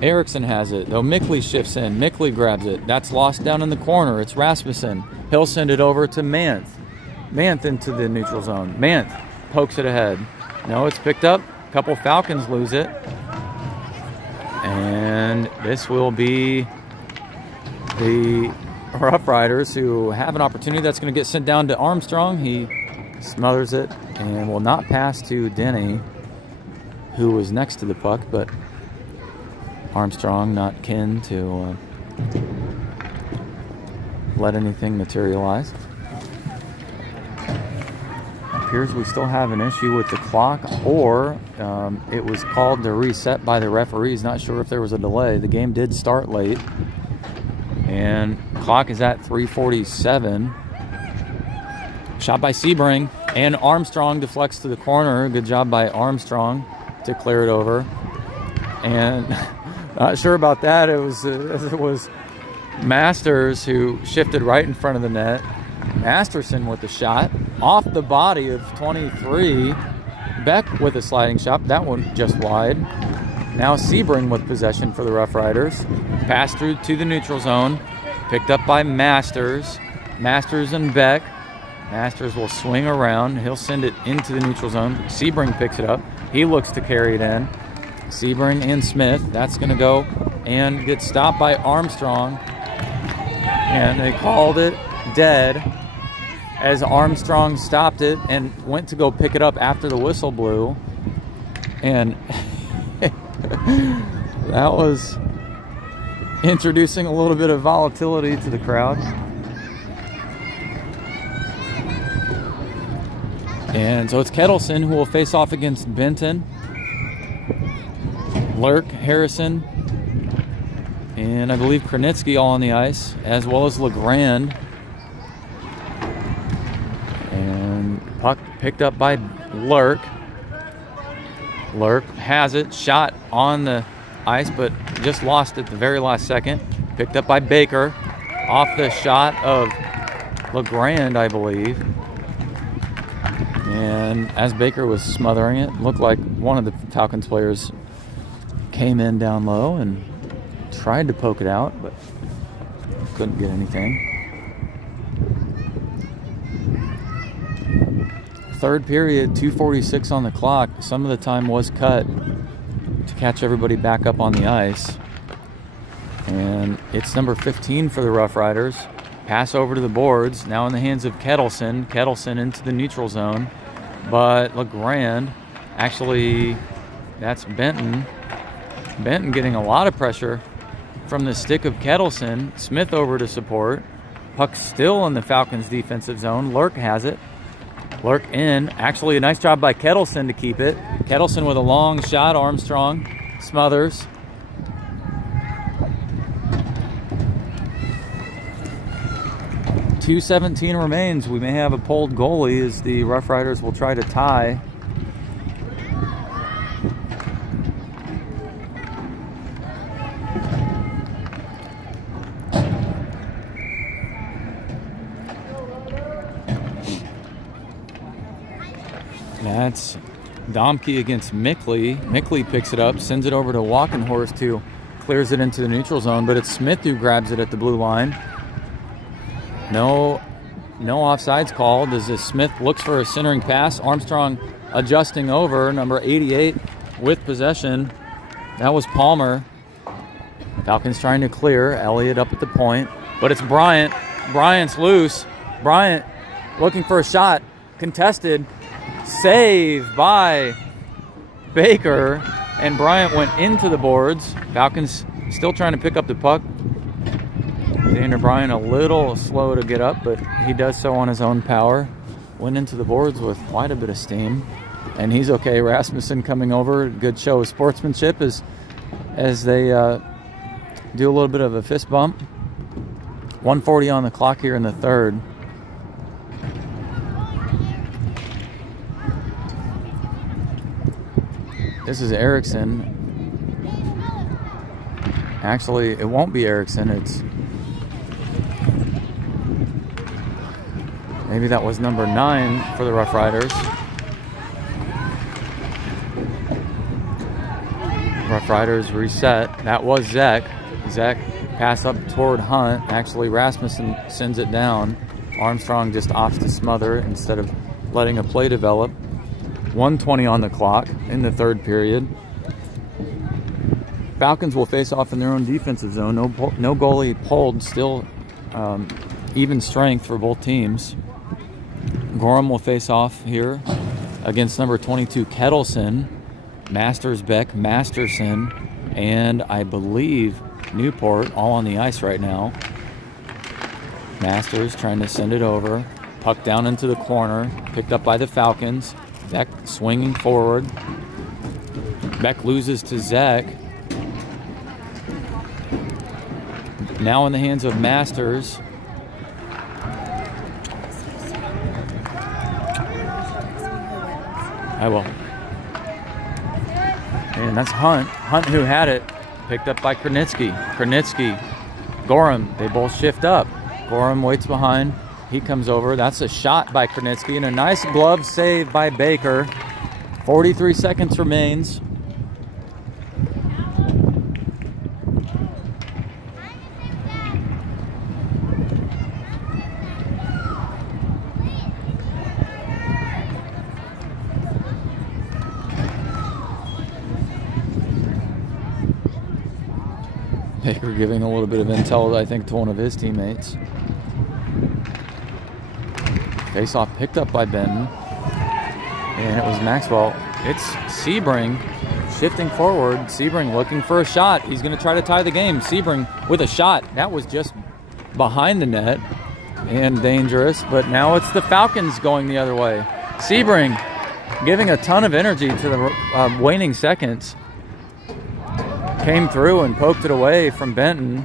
Erickson has it, though Mickley shifts in. Mickley grabs it. That's lost down in the corner. It's Rasmussen. He'll send it over to Manth. Manth into the neutral zone. Manth pokes it ahead. No, it's picked up. A couple Falcons lose it. And this will be the Roughriders who have an opportunity. That's going to get sent down to Armstrong. He smothers it and will not pass to Denny, who was next to the puck, but Armstrong not kin to let anything materialize. Appears we still have an issue with the clock, or it was called to reset by the referees. Not sure if there was a delay. The game did start late, and clock is at 3:47. Shot by Sebring, and Armstrong deflects to the corner. Good job by Armstrong to clear it over. And not sure about that. It was Masters who shifted right in front of the net. Masterson with the shot off the body of 23. Beck with a sliding shot. That one just wide. Now Sebring with possession for the Roughriders. Pass through to the neutral zone. Picked up by Masters. Masters and Beck. Masters will swing around. He'll send it into the neutral zone. Sebring picks it up. He looks to carry it in. Sebring and Smith. That's going to go and get stopped by Armstrong. And they called it dead as Armstrong stopped it and went to go pick it up after the whistle blew. And that was introducing a little bit of volatility to the crowd. And so it's Kettleson who will face off against Benton. Lurk, Harrison, and I believe Kranitsky all on the ice, as well as LeGrand. And puck picked up by Lurk. Lurk has it, shot on the ice, but just lost it the very last second. Picked up by Baker, off the shot of LeGrand, I believe. And as Baker was smothering it, looked like one of the Falcons players came in down low and tried to poke it out, but couldn't get anything. Third period, 2:46 on the clock. Some of the time was cut to catch everybody back up on the ice. And it's number 15 for the Roughriders. Pass over to the boards, now in the hands of Kettleson. Kettleson into the neutral zone. But LeGrand, actually, that's Benton. Benton getting a lot of pressure from the stick of Kettleson. Smith over to support. Puck still in the Falcons' defensive zone. Lurk has it. Lurk in. Actually, a nice job by Kettleson to keep it. Kettleson with a long shot. Armstrong smothers. .217 remains. We may have a pulled goalie as the Roughriders will try to tie. That's Domke against Mickley. Mickley picks it up, sends it over to Walkenhorst, who clears it into the neutral zone, but it's Smith who grabs it at the blue line. No offsides called as Smith looks for a centering pass. Armstrong adjusting over, number 88 with possession. That was Palmer. Falcons trying to clear. Elliott up at the point, but it's Bryant. Bryant's loose. Bryant looking for a shot. Contested. Save by Baker. And Bryant went into the boards. Falcons still trying to pick up the puck. Xander Bryant a little slow to get up, but he does so on his own power. Went into the boards with quite a bit of steam. And he's okay. Rasmussen coming over. Good show of sportsmanship as they do a little bit of a fist bump. 1:40 on the clock here in the third. This is Erickson. Actually, it won't be Erickson. It's maybe that was number 9 for the Roughriders. Roughriders reset. That was Zek. Zek pass up toward Hunt. Actually, Rasmussen sends it down. Armstrong just opts to smother instead of letting a play develop. 1:20 on the clock in the third period. Falcons will face off in their own defensive zone. No goalie pulled. Still even strength for both teams. Gorham will face off here against number 22 Kettleson. Mastersbeck, Masterson, and I believe Newport all on the ice right now. Masters trying to send it over. Puck down into the corner. Picked up by the Falcons. Beck swinging forward. Beck loses to Zek. Now in the hands of Masters. I will. And that's Hunt. Hunt who had it. Picked up by Kranitsky. Kranitsky. Gorham. They both shift up. Gorham waits behind. He comes over. That's a shot by Kranitsky and a nice glove save by Baker. 43 seconds remains. Baker giving a little bit of intel, I think, to one of his teammates. Face-off picked up by Benton. And it was Maxwell. It's Sebring shifting forward. Sebring looking for a shot. He's going to try to tie the game. Sebring with a shot. That was just behind the net and dangerous. But now it's the Falcons going the other way. Sebring giving a ton of energy to the waning seconds. Came through and poked it away from Benton.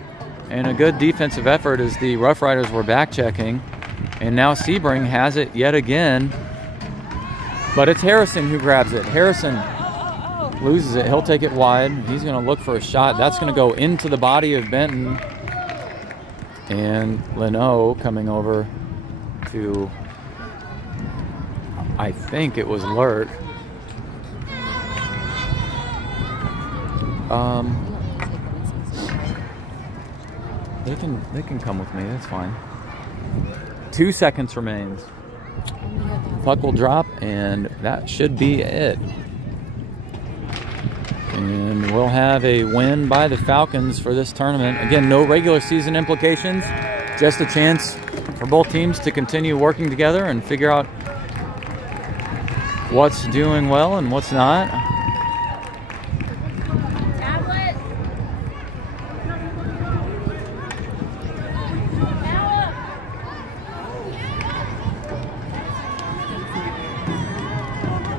And a good defensive effort as the Roughriders were back checking. And now Sebring has it yet again. But it's Harrison who grabs it. Harrison loses it. He'll take it wide. He's going to look for a shot. That's going to go into the body of Benton. And Leno coming over to, I think it was Lurk. They can come with me. That's fine. 2 seconds remains. Puck will drop, and that should be it. And we'll have a win by the Falcons for this tournament. Again, no regular season implications. Just a chance for both teams to continue working together and figure out what's doing well and what's not.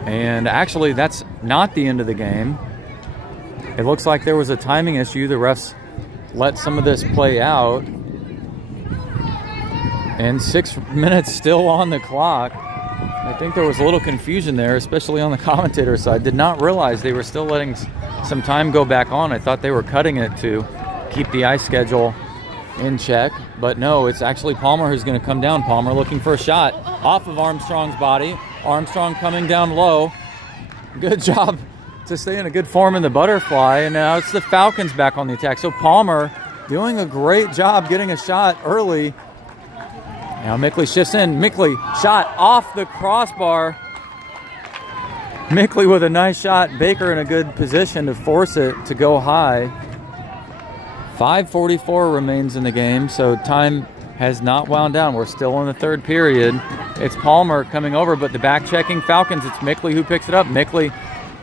And actually, that's not the end of the game. It looks like there was a timing issue. The refs let some of this play out. And 6 minutes still on the clock. I think there was a little confusion there, especially on the commentator side. Did not realize they were still letting some time go back on. I thought they were cutting it to keep the ice schedule in check. But no, it's actually Palmer who's going to come down. Palmer looking for a shot off of Armstrong's body. Armstrong coming down low. Good job to stay in a good form in the butterfly. And now it's the Falcons back on the attack. So Palmer doing a great job getting a shot early. Now Mickley shifts in. Mickley shot off the crossbar. Mickley with a nice shot. Baker in a good position to force it to go high. 5:44 remains in the game, so time has not wound down. We're still in the third period. It's Palmer coming over, but the back-checking Falcons, it's Mickley who picks it up. Mickley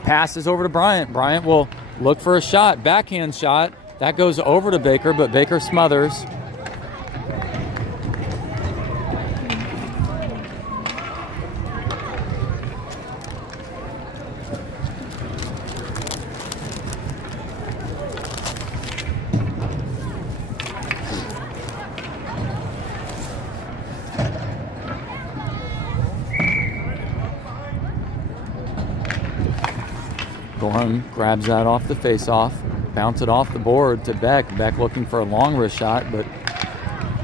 passes over to Bryant. Bryant will look for a shot, backhand shot. That goes over to Baker, but Baker smothers. Gorham grabs that off the face-off, bounce it off the board to Beck. Beck looking for a long wrist shot, but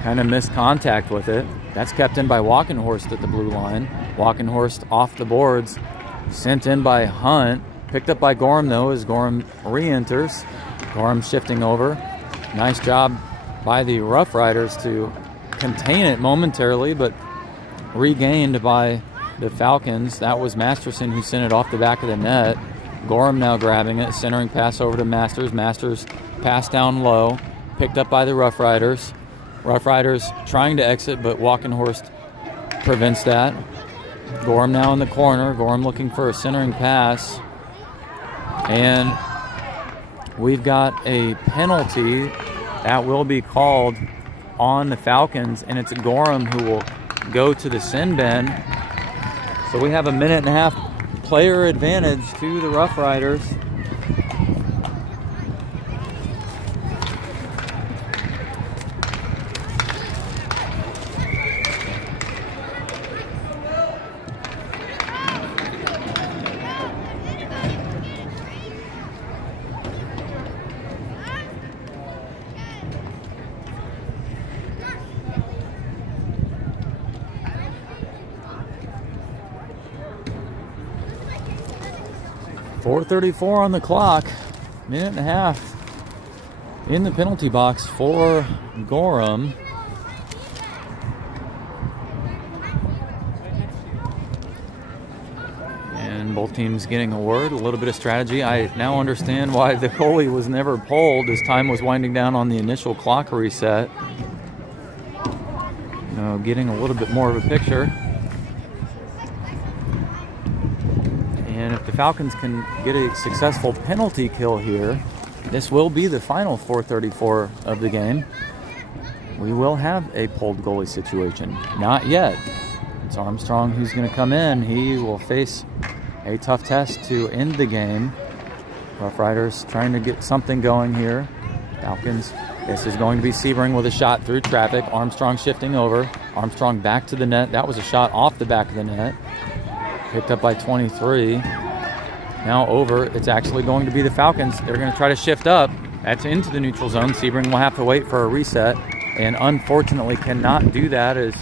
kind of missed contact with it. That's kept in by Walkenhorst at the blue line. Walkenhorst off the boards, sent in by Hunt. Picked up by Gorham, though, as Gorham re-enters. Gorham shifting over. Nice job by the Roughriders to contain it momentarily, but regained by the Falcons. That was Masterson who sent it off the back of the net. Gorham now grabbing it, centering pass over to Masters. Masters pass down low, picked up by the Roughriders. Roughriders trying to exit, but Walkenhorst prevents that. Gorham now in the corner. Gorham looking for a centering pass. And we've got a penalty that will be called on the Falcons, and it's Gorham who will go to the sin bin. So we have a minute and a half player advantage to the Roughriders. .434 on the clock. Minute and a half in the penalty box for Gorham. And both teams getting a word, a little bit of strategy. I now understand why the goalie was never pulled as time was winding down on the initial clock reset. Getting a little bit more of a picture. And if the Falcons can get a successful penalty kill here, this will be the final .434 of the game. We will have a pulled goalie situation. Not yet. It's Armstrong who's going to come in. He will face a tough test to end the game. Roughriders trying to get something going here. Falcons, this is going to be Sebring with a shot through traffic. Armstrong shifting over. Armstrong back to the net. That was a shot off the back of the net. Picked up by 23. Now over. It's actually going to be the Falcons. They're going to try to shift up. That's into the neutral zone. Sebring will have to wait for a reset, and unfortunately cannot do that as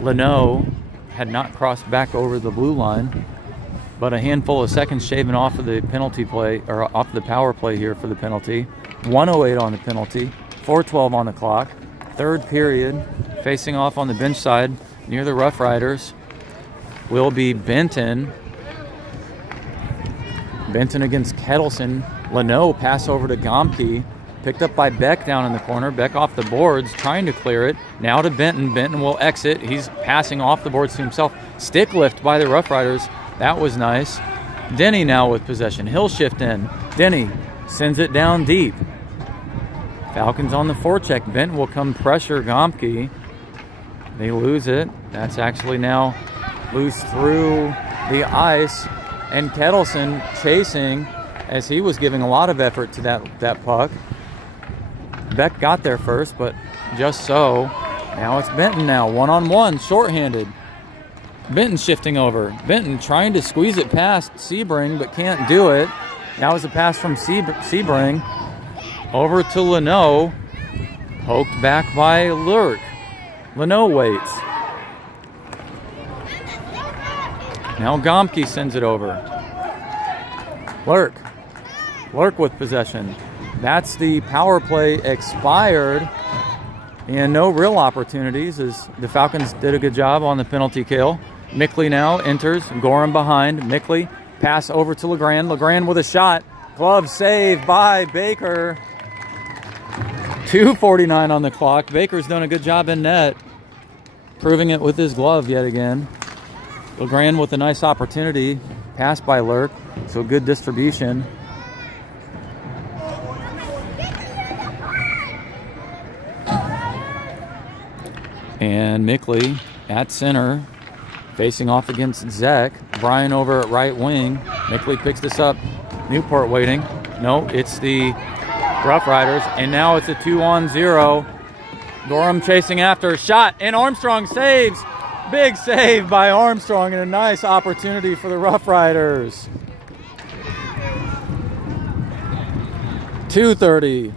Leno had not crossed back over the blue line. But a handful of seconds shaven off of the penalty play, or off the power play here for the penalty. 1:08 on the penalty. 4:12 on the clock. Third period. Facing off on the bench side near the Roughriders will be Benton. Benton against Kettleson. Leno pass over to Gomke. Picked up by Beck down in the corner. Beck off the boards, trying to clear it. Now to Benton. Benton will exit. He's passing off the boards to himself. Stick lift by the Roughriders. That was nice. Denny now with possession. He'll shift in. Denny sends it down deep. Falcons on the forecheck. Benton will come pressure Gomke. They lose it. That's actually now loose through the ice. And Kettleson chasing as he was giving a lot of effort to that puck. Beck got there first, but just so. Now it's Benton now, one-on-one, shorthanded. Benton shifting over. Benton trying to squeeze it past Sebring, but can't do it. Now is a pass from Sebring over to Leno. Poked back by Lurk. Leno waits. Now Gomke sends it over. Lurk. Lurk with possession. That's the power play expired. And no real opportunities as the Falcons did a good job on the penalty kill. Mickley now enters. Gorham behind. Mickley pass over to LeGrand. LeGrand with a shot. Glove save by Baker. 2:49 on the clock. Baker's done a good job in net. Proving it with his glove yet again. LeGrand with a nice opportunity. Pass by Lurk. So good distribution. And Mickley at center, facing off against Zek. Brian over at right wing. Mickley picks this up. Newport waiting. No, it's the Roughriders. And now it's a 2-on-0. Gorham chasing after. Shot, and Armstrong saves. Big save by Armstrong, and a nice opportunity for the Roughriders. 2:30.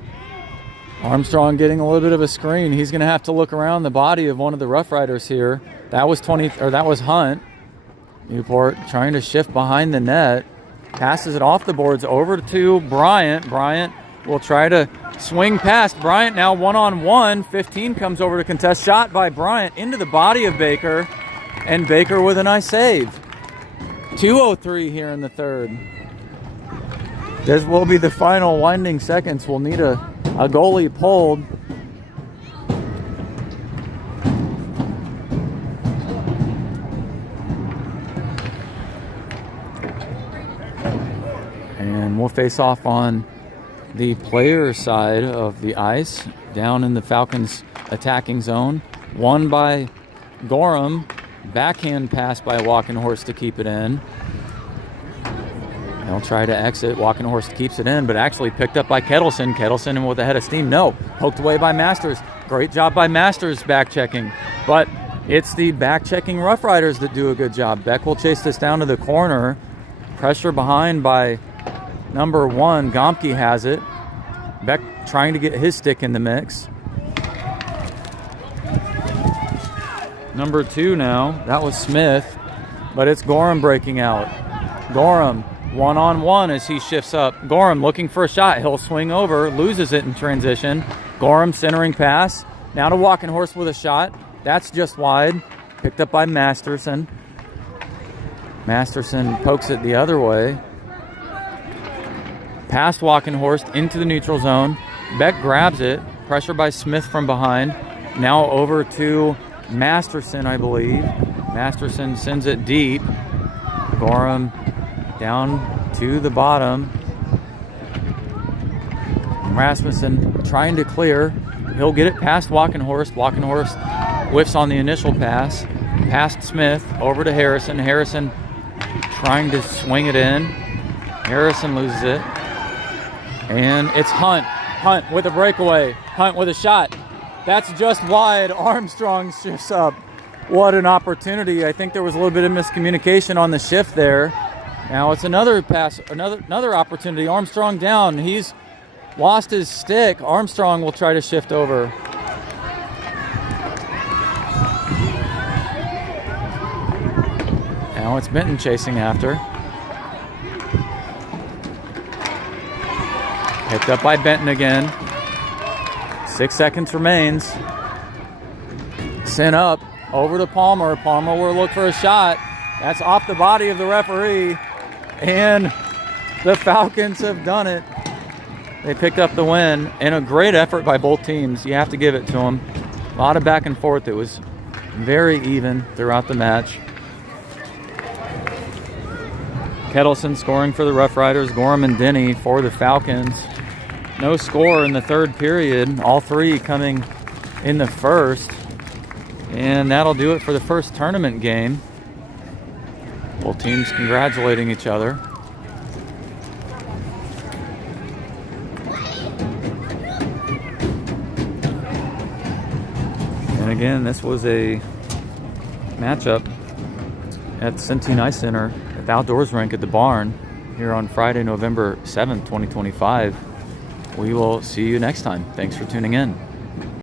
Armstrong getting a little bit of a screen. He's going to have to look around the body of one of the Roughriders here. That was that was Hunt. Newport trying to shift behind the net. Passes it off the boards over to Bryant. Bryant will try to swing past. Bryant now one-on-one. 15 comes over to contest. Shot by Bryant into the body of Baker. And Baker with a nice save. 2:03 here in the third. This will be the final winding seconds. We'll need a goalie pulled. And we'll face off on the player side of the ice, down in the Falcons attacking zone. Won by Gorham. Backhand pass by Walkenhorst to keep it in. They'll try to exit. Walkenhorst keeps it in, but actually picked up by Kettleson. Kettleson with a head of steam. No. Poked away by Masters. Great job by Masters back checking. But it's the back checking Roughriders that do a good job. Beck will chase this down to the corner. Pressure behind by number 1. Gomke has it. Beck trying to get his stick in the mix. Number 2 now. That was Smith. But it's Gorham breaking out. Gorham. One-on-one as he shifts up. Gorham looking for a shot. He'll swing over, loses it in transition. Gorham centering pass. Now to Walkenhorst with a shot. That's just wide. Picked up by Masterson. Masterson pokes it the other way. Past Walkenhorst into the neutral zone. Beck grabs it. Pressure by Smith from behind. Now over to Masterson, I believe. Masterson sends it deep. Gorham down to the bottom. Rasmussen trying to clear. He'll get it past Walkenhorst. Walkenhorst whiffs on the initial pass. Past Smith, over to Harrison. Harrison trying to swing it in. Harrison loses it. And it's Hunt. Hunt with a breakaway. Hunt with a shot. That's just wide. Armstrong shifts up. What an opportunity. I think there was a little bit of miscommunication on the shift there. Now it's another pass, another opportunity. Armstrong down. He's lost his stick. Armstrong will try to shift over. Now it's Benton chasing after. Picked up by Benton again. 6 seconds remains. Sent up over to Palmer. Palmer will look for a shot. That's off the body of the referee. And the Falcons have done it. They picked up the win, and a great effort by both teams. You have to give it to them. A lot of back and forth. It was very even throughout the match. Kettleson scoring for the Roughriders. Gorham and Denny for the Falcons. No score in the third period. All three coming in the first. And that'll do it for the first tournament game. Both teams congratulating each other. And again, this was a matchup at the Centene Ice Center at the outdoors rink at the barn here on Friday, November 7th, 2025. We will see you next time. Thanks for tuning in.